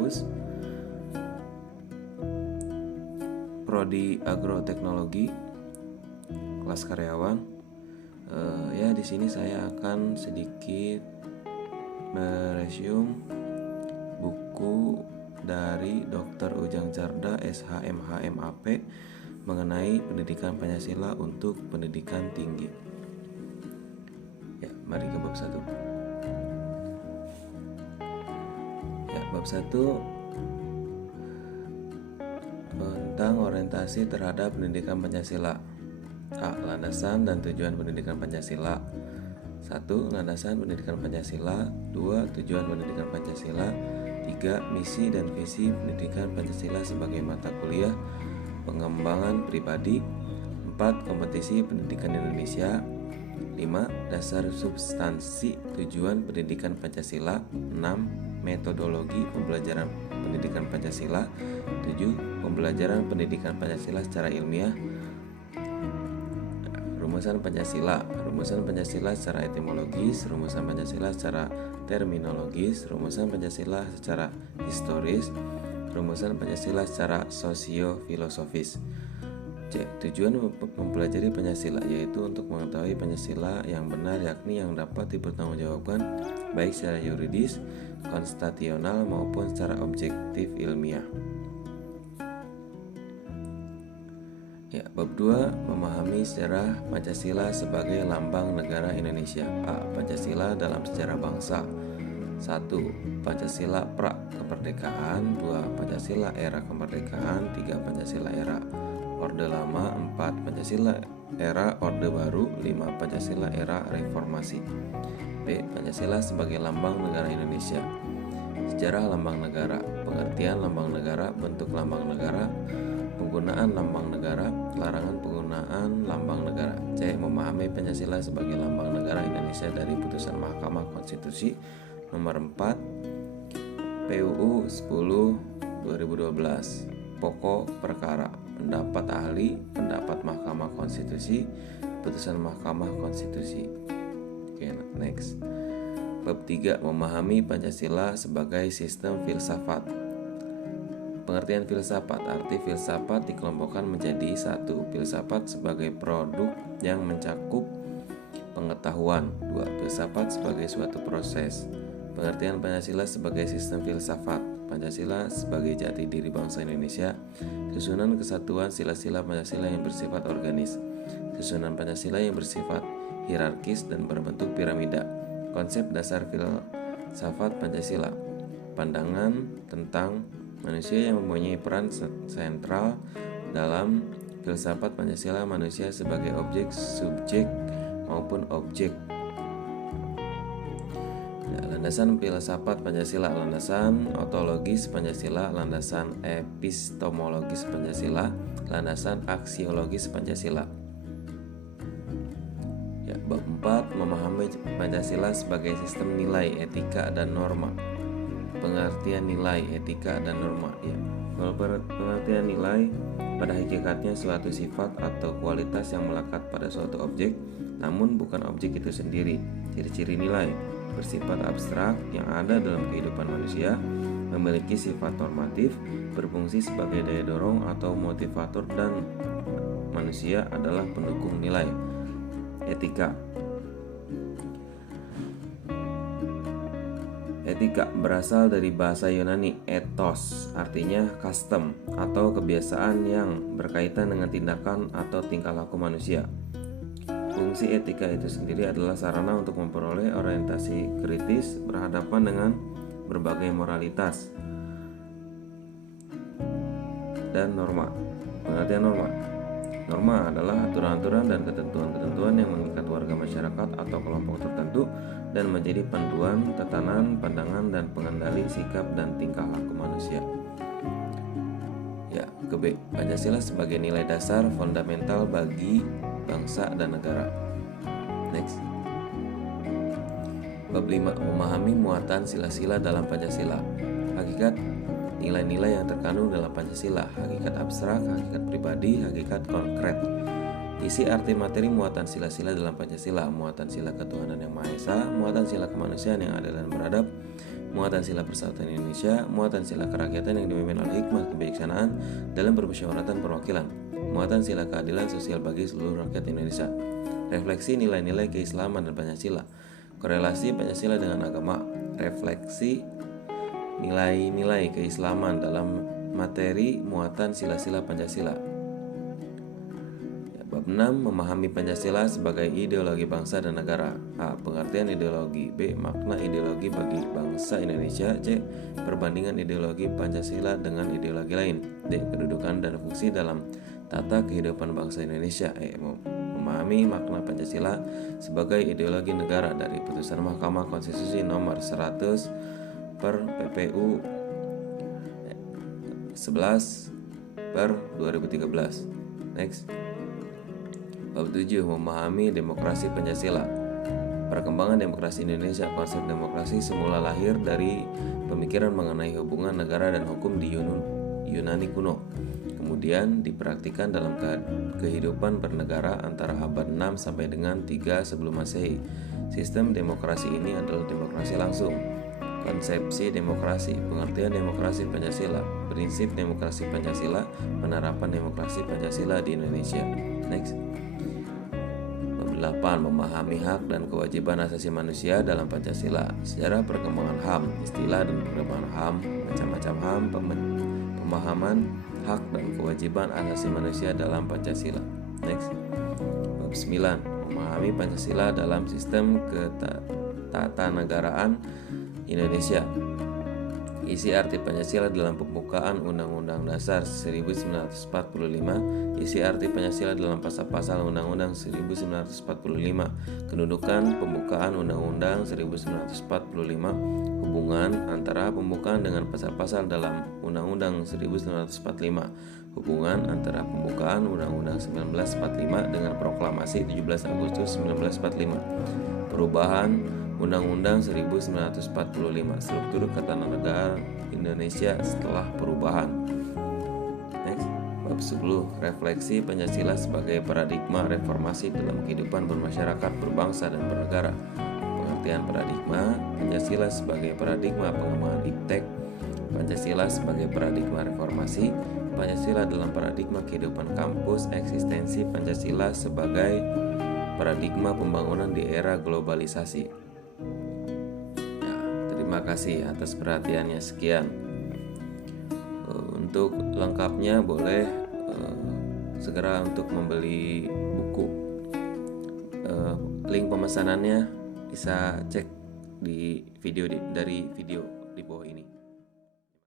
Firdaus, Prodi Agroteknologi, kelas karyawan. Di sini saya akan sedikit meresume buku dari Dr. Ujang Carda SHMHMAP mengenai pendidikan Pancasila untuk pendidikan tinggi. Mari ke bab 1. Bab 1 tentang orientasi terhadap pendidikan Pancasila. A. Landasan dan tujuan pendidikan Pancasila. 1. Landasan pendidikan Pancasila. 2. Tujuan pendidikan Pancasila. 3. Misi dan visi pendidikan Pancasila sebagai mata kuliah pengembangan pribadi. 4. Kompetisi pendidikan Indonesia. 5. Dasar substansi tujuan pendidikan Pancasila. 6. Metodologi pembelajaran pendidikan Pancasila. 7. Pembelajaran pendidikan Pancasila secara ilmiah. Rumusan Pancasila. Rumusan Pancasila secara etimologis. Rumusan Pancasila secara terminologis. Rumusan Pancasila secara historis. Rumusan Pancasila secara sosio-filosofis. C. Tujuan mempelajari Pancasila, yaitu untuk mengetahui Pancasila yang benar, yakni yang dapat dipertanggungjawabkan baik secara yuridis, konstitusional maupun secara objektif ilmiah. Bab 2. Memahami sejarah Pancasila sebagai lambang negara Indonesia. A. Pancasila dalam sejarah bangsa. 1. Pancasila pra kemerdekaan. 2. Pancasila era kemerdekaan. 3. Pancasila era Orde Lama. 4. Pancasila era Orde Baru. 5. Pancasila era Reformasi. B. Pancasila sebagai lambang negara Indonesia. Sejarah lambang negara. Pengertian lambang negara. Bentuk lambang negara. Penggunaan lambang negara. Larangan penggunaan lambang negara. C. Memahami Pancasila sebagai lambang negara Indonesia dari putusan Mahkamah Konstitusi nomor 4 PUU 10 2012. Pokok perkara, pendapat ahli, pendapat Mahkamah Konstitusi, putusan Mahkamah Konstitusi. Next. Bab 3. Memahami Pancasila sebagai sistem filsafat. Pengertian filsafat. Arti filsafat dikelompokkan menjadi 1. Filsafat sebagai produk yang mencakup pengetahuan. 2. Filsafat sebagai suatu proses. Pengertian Pancasila sebagai sistem filsafat. Pancasila sebagai jati diri bangsa Indonesia. Susunan kesatuan sila-sila Pancasila yang bersifat organis. Susunan Pancasila yang bersifat hierarkis dan berbentuk piramida. Konsep dasar filsafat Pancasila. Pandangan tentang manusia yang mempunyai peran sentral dalam filsafat Pancasila. Manusia sebagai objek, subjek maupun objek. Landasan filsafat Pancasila. Landasan ontologis Pancasila. Landasan epistemologis Pancasila. Landasan aksiologis Pancasila. Bab 4. Memahami Pancasila sebagai sistem nilai, etika, dan norma. Pengertian nilai, etika, dan norma. Kalau pengertian nilai pada hakikatnya suatu sifat atau kualitas yang melekat pada suatu objek, namun bukan objek itu sendiri. Ciri-ciri nilai bersifat abstrak yang ada dalam kehidupan manusia, memiliki sifat normatif, berfungsi sebagai daya dorong atau motivator, dan manusia adalah pendukung nilai. Etika. Etika berasal dari bahasa Yunani ethos, artinya custom atau kebiasaan yang berkaitan dengan tindakan atau tingkah laku manusia. Fungsi etika itu sendiri adalah sarana untuk memperoleh orientasi kritis berhadapan dengan berbagai moralitas dan norma. Pengertian norma. Norma adalah aturan-aturan dan ketentuan-ketentuan yang mengikat warga masyarakat atau kelompok tertentu dan menjadi panduan, tatanan, pandangan, dan pengendali sikap dan tingkah laku manusia. Ke B. Pancasila sebagai nilai dasar fundamental bagi bangsa dan negara. Next. Bab 5. Memahami muatan sila-sila dalam Pancasila. Hakikat nilai-nilai yang terkandung dalam Pancasila. Hakikat abstrak, hakikat pribadi, hakikat konkret. Isi arti materi muatan sila-sila dalam Pancasila. Muatan sila ketuhanan yang Maha Esa, muatan sila kemanusiaan yang adil dan beradab, muatan sila persatuan Indonesia, muatan sila kerakyatan yang dipimpin oleh hikmah kebijaksanaan dalam permusyawaratan perwakilan, muatan sila keadilan sosial bagi seluruh rakyat Indonesia, refleksi nilai-nilai keislaman dan Pancasila, korelasi Pancasila dengan agama, refleksi nilai-nilai keislaman dalam materi muatan sila-sila Pancasila. Bab 6. Memahami Pancasila sebagai ideologi bangsa dan negara. A. Pengertian ideologi. B. Makna ideologi bagi bangsa Indonesia. C. Perbandingan ideologi Pancasila dengan ideologi lain. D. Kedudukan dan fungsi dalam tata kehidupan bangsa Indonesia. E. Memahami makna Pancasila sebagai ideologi negara dari putusan Mahkamah Konstitusi nomor 100 per PPU 11 per 2013. Next. Bab 7. Memahami demokrasi Pancasila. Perkembangan demokrasi Indonesia. Konsep demokrasi semula lahir dari pemikiran mengenai hubungan negara dan hukum di Yunani kuno. Kemudian dipraktikkan dalam kehidupan bernegara antara abad 6 sampai dengan 3 sebelum Masehi. Sistem demokrasi ini adalah demokrasi langsung. Konsepsi demokrasi, pengertian demokrasi Pancasila, prinsip demokrasi Pancasila, penerapan demokrasi Pancasila di Indonesia. Next. 8. Memahami hak dan kewajiban asasi manusia dalam Pancasila. Sejarah perkembangan HAM, istilah dan perkembangan HAM, macam-macam HAM, pemahaman hak dan kewajiban asasi manusia dalam Pancasila. Next. Bab 9. Memahami Pancasila dalam sistem ketatanegaraan Indonesia. Isi arti Pancasila dalam pembukaan Undang-Undang Dasar 1945. Isi arti Pancasila dalam pasal-pasal Undang-Undang 1945. Kedudukan pembukaan Undang-Undang 1945. Hubungan antara pembukaan dengan pasal-pasal dalam Undang-Undang 1945. Hubungan antara pembukaan Undang-Undang 1945 dengan Proklamasi 17 Agustus 1945. Perubahan Undang-Undang 1945. Struktur Ketatanegaraan Indonesia setelah perubahan. Next. Bab 10. Refleksi Pancasila sebagai paradigma reformasi dalam kehidupan bermasyarakat, berbangsa, dan bernegara. Pengertian paradigma. Pancasila sebagai paradigma pengembangan iptek. Pancasila sebagai paradigma reformasi. Pancasila dalam paradigma kehidupan kampus. Eksistensi Pancasila sebagai paradigma pembangunan di era globalisasi. Terima kasih atas perhatiannya. Sekian. Untuk lengkapnya boleh segera untuk membeli buku. Link pemesanannya bisa cek di video dari video.